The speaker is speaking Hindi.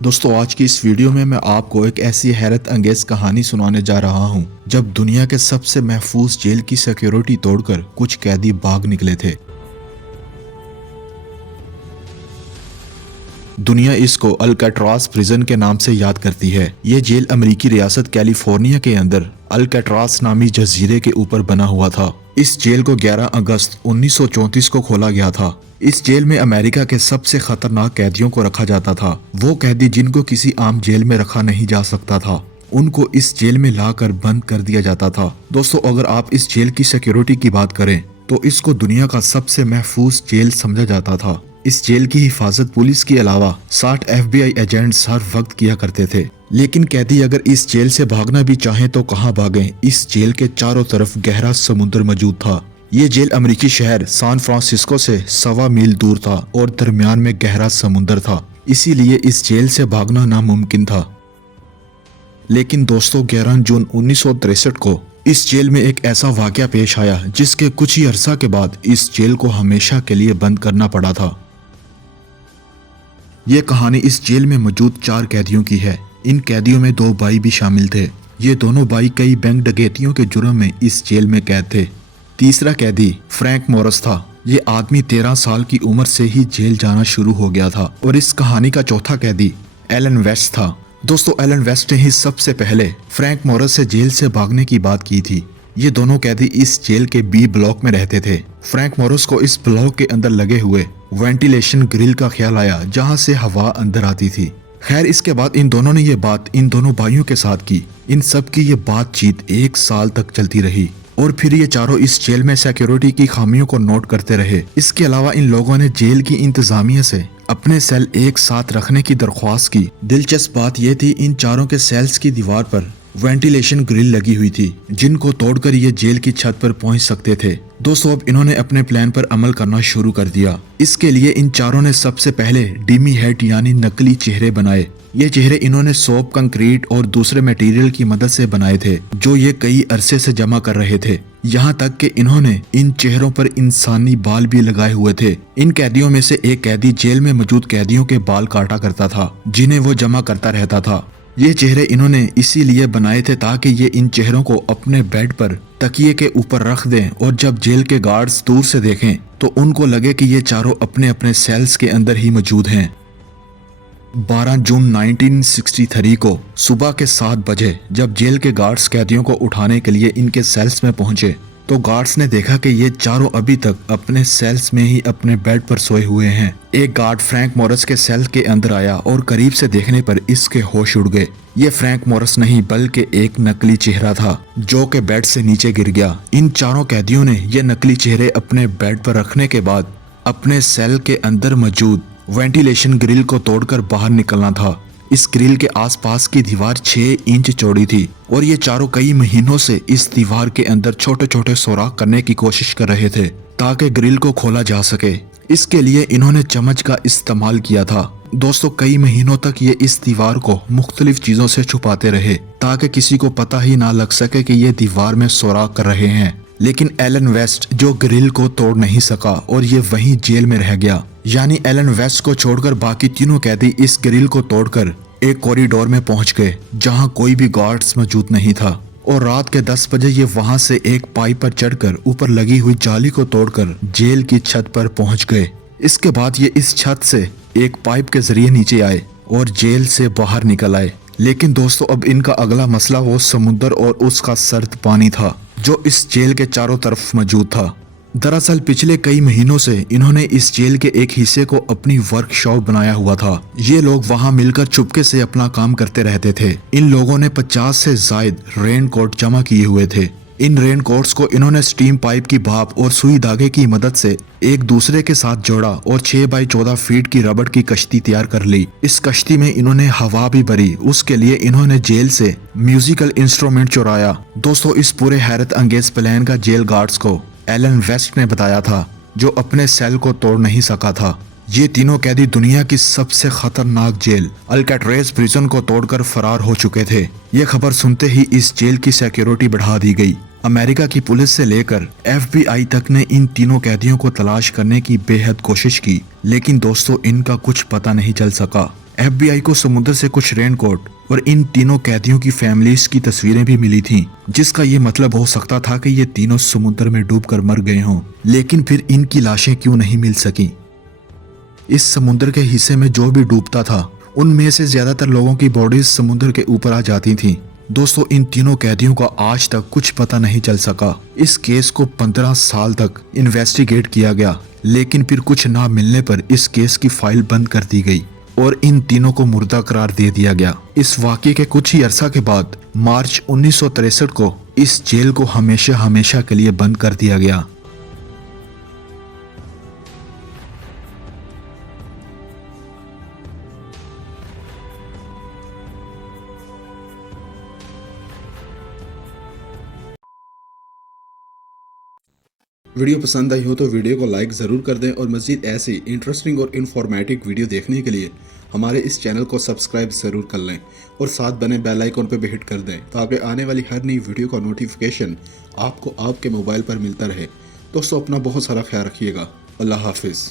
दोस्तों आज की इस वीडियो में मैं आपको एक ऐसी हैरत अंगेज कहानी सुनाने जा रहा हूं जब दुनिया के सबसे महफूज जेल की सिक्योरिटी तोड़कर कुछ कैदी भाग निकले थे। दुनिया इसको अल्काट्राज प्रिजन के नाम से याद करती है। ये जेल अमेरिकी रियासत कैलिफोर्निया के अंदर अल्काट्राज नामी जजीरे के ऊपर बना हुआ था। इस जेल को 11 अगस्त 1934 को खोला गया था। इस जेल में अमेरिका के सबसे खतरनाक कैदियों को रखा जाता था। वो कैदी जिनको किसी आम जेल में रखा नहीं जा सकता था, उनको इस जेल में लाकर बंद कर दिया जाता था। दोस्तों अगर आप इस जेल की सिक्योरिटी की बात करें तो इसको दुनिया का सबसे महफूज जेल समझा जाता था। इस जेल की हिफाजत पुलिस के अलावा 60 FBI एजेंट्स हर वक्त किया करते थे। लेकिन कैदी अगर इस जेल से भागना भी चाहें तो कहां भागें? इस जेल के चारों तरफ गहरा समुद्र मौजूद था। ये जेल अमेरिकी शहर सैन फ्रांसिस्को से 1.25 मील दूर था और दरमियान में गहरा समुद्र था, इसीलिए इस जेल से भागना नामुमकिन था। लेकिन दोस्तों 11 जून 1963 को इस जेल में एक ऐसा वाकया पेश आया जिसके कुछ ही अरसा के बाद इस जेल को हमेशा के लिए बंद करना पड़ा था। ये कहानी इस जेल में मौजूद 4 कैदियों की है। इन कैदियों में 2 भाई भी शामिल थे। ये दोनों भाई कई बैंक डकैतियों के जुर्म में इस जेल में कैद थे। तीसरा कैदी फ्रैंक मोरस था। ये आदमी 13 साल की उम्र से ही जेल जाना शुरू हो गया था। और इस कहानी का चौथा कैदी एलन वेस्ट था। दोस्तों एलन वेस्ट ने ही सबसे पहले फ्रैंक मोरस से जेल से भागने की बात की थी। ये दोनों कैदी इस जेल के बी ब्लॉक में रहते थे। फ्रैंक मोरस को इस ब्लॉक के अंदर लगे हुए वेंटिलेशन ग्रिल का ख्याल आया जहां से हवा अंदर आती थी। खैर इसके बाद इन दोनों ने ये बात इन दोनों भाइयों के साथ की। इन सब की ये बातचीत 1 साल तक चलती रही और फिर ये चारों इस जेल में सिक्योरिटी की खामियों को नोट करते रहे। इसके अलावा इन लोगों ने जेल की इंतजामिया से अपने सेल एक साथ रखने की दरख्वास्त की। दिलचस्प बात यह थी इन चारों के सेल्स की दीवार पर वेंटिलेशन ग्रिल लगी हुई थी जिनको तोड़कर ये जेल की छत पर पहुंच सकते थे। दोस्तों अब इन्होंने अपने प्लान पर अमल करना शुरू कर दिया। इसके लिए इन चारों ने सबसे पहले डिमी हेड यानी नकली चेहरे बनाए। ये चेहरे इन्होंने सोप, कंक्रीट और दूसरे मटेरियल की मदद से बनाए थे जो ये कई अरसे से जमा कर रहे थे। यहाँ तक कि इन्होंने इन चेहरों पर इंसानी बाल भी लगाए हुए थे। इन कैदियों में से एक कैदी जेल में मौजूद कैदियों के बाल काटा करता था जिन्हें वो जमा करता रहता था। ये चेहरे इन्होंने इसीलिए बनाए थे ताकि ये इन चेहरों को अपने बेड पर तकिए के ऊपर रख दें और जब जेल के गार्ड्स दूर से देखें तो उनको लगे कि ये चारों अपने अपने सेल्स के अंदर ही मौजूद हैं। 12 जून 1963 को सुबह के 7 बजे जब जेल के गार्ड्स कैदियों को उठाने के लिए इनके सेल्स में पहुंचे तो गार्ड्स ने देखा कि ये चारों अभी तक अपने सेल्स में ही अपने बेड पर सोए हुए हैं। एक गार्ड फ्रैंक मोरस के सेल के अंदर आया और करीब से देखने पर इसके होश उड़ गए। ये फ्रैंक मोरस नहीं बल्कि एक नकली चेहरा था जो कि बेड से नीचे गिर गया। इन चारों कैदियों ने ये नकली चेहरे अपने बेड पर रखने के बाद अपने सेल के अंदर मौजूद वेंटिलेशन ग्रिल को तोड़कर बाहर निकलना था। इस ग्रिल के आसपास की दीवार 6 इंच चौड़ी थी और ये चारों कई महीनों से इस दीवार के अंदर छोटे छोटे सुराख करने की कोशिश कर रहे थे ताकि ग्रिल को खोला जा सके। इसके लिए इन्होंने चम्मच का इस्तेमाल किया था। दोस्तों कई महीनों तक ये इस दीवार को मुख्तलिफ चीजों से छुपाते रहे ताकि किसी को पता ही ना लग सके कि ये दीवार में सुराख कर रहे हैं। लेकिन एलन वेस्ट जो ग्रिल को तोड़ नहीं सका और ये वहीं जेल में रह गया। यानी एलन वेस्ट को छोड़कर बाकी तीनों कैदी इस ग्रिल को तोड़कर एक कॉरिडोर में पहुंच गए जहां कोई भी गार्ड्स मौजूद नहीं था और रात के 10 बजे ये वहां से एक पाइप पर चढ़कर ऊपर लगी हुई जाली को तोड़कर जेल की छत पर पहुंच गए। इसके बाद ये इस छत से एक पाइप के जरिए नीचे आए और जेल से बाहर निकल आए। लेकिन दोस्तों अब इनका अगला मसला वो समुद्र और उसका सर्द पानी था जो इस जेल के चारों तरफ मौजूद था। दरअसल पिछले कई महीनों से इन्होंने इस जेल के एक हिस्से को अपनी वर्कशॉप बनाया हुआ था। ये लोग वहां मिलकर चुपके से अपना काम करते रहते थे। इन लोगों ने 50 से ज्यादा रेन कोट जमा किए हुए थे। इन रेन कोट्स को इन्होंने स्टीम पाइप की भाप और सुई धागे की मदद से एक दूसरे के साथ जोड़ा और 6 बाई 14 फीट की रबड़ की कश्ती तैयार कर ली। इस कश्ती में इन्होंने हवा भी भरी। उसके लिए इन्होंने जेल से म्यूजिकल इंस्ट्रूमेंट चुराया। दोस्तों इस पूरे हैरत अंगेज प्लान का जेल गार्ड्स को एलन वेस्ट ने बताया था जो अपने सेल को तोड़ नहीं सका था। ये तीनों कैदी दुनिया की सबसे खतरनाक जेल अल्काट्राज प्रिजन को तोड़कर फरार हो चुके थे। ये खबर सुनते ही इस जेल की सिक्योरिटी बढ़ा दी गई। अमेरिका की पुलिस से लेकर FBI तक ने इन तीनों कैदियों को तलाश करने की बेहद कोशिश की, लेकिन दोस्तों इनका कुछ पता नहीं चल सका। FBI को समुद्र से कुछ रेनकोट और इन तीनों कैदियों की फैमिलीज की तस्वीरें भी मिली थीं, जिसका ये मतलब हो सकता था कि ये तीनों समुद्र में डूबकर मर गए हों। लेकिन फिर इनकी लाशें क्यों नहीं मिल सकी? इस समुद्र के हिस्से में जो भी डूबता था उनमें से ज्यादातर लोगों की बॉडीज समुद्र के ऊपर आ जाती थीं। दोस्तों, इन तीनों कैदियों का आज तक कुछ पता नहीं चल सका। इस केस को 15 साल तक इन्वेस्टिगेट किया गया, लेकिन फिर कुछ ना मिलने पर इस केस की फाइल बंद कर दी गई और इन तीनों को मुर्दा करार दे दिया गया। इस वाकये के कुछ ही अरसा के बाद मार्च 1963 को इस जेल को हमेशा हमेशा के लिए बंद कर दिया गया। वीडियो पसंद आई हो तो वीडियो को लाइक ज़रूर कर दें और मज़ीद ऐसी इंटरेस्टिंग और इन्फॉर्मेटिव वीडियो देखने के लिए हमारे इस चैनल को सब्सक्राइब ज़रूर कर लें और साथ बने बेल आइकन पर भी हिट कर दें ताकि आने वाली हर नई वीडियो का नोटिफिकेशन आपको आपके मोबाइल पर मिलता रहे। दोस्तों, अपना बहुत सारा ख्याल रखिएगा। अल्लाह हाफिज़।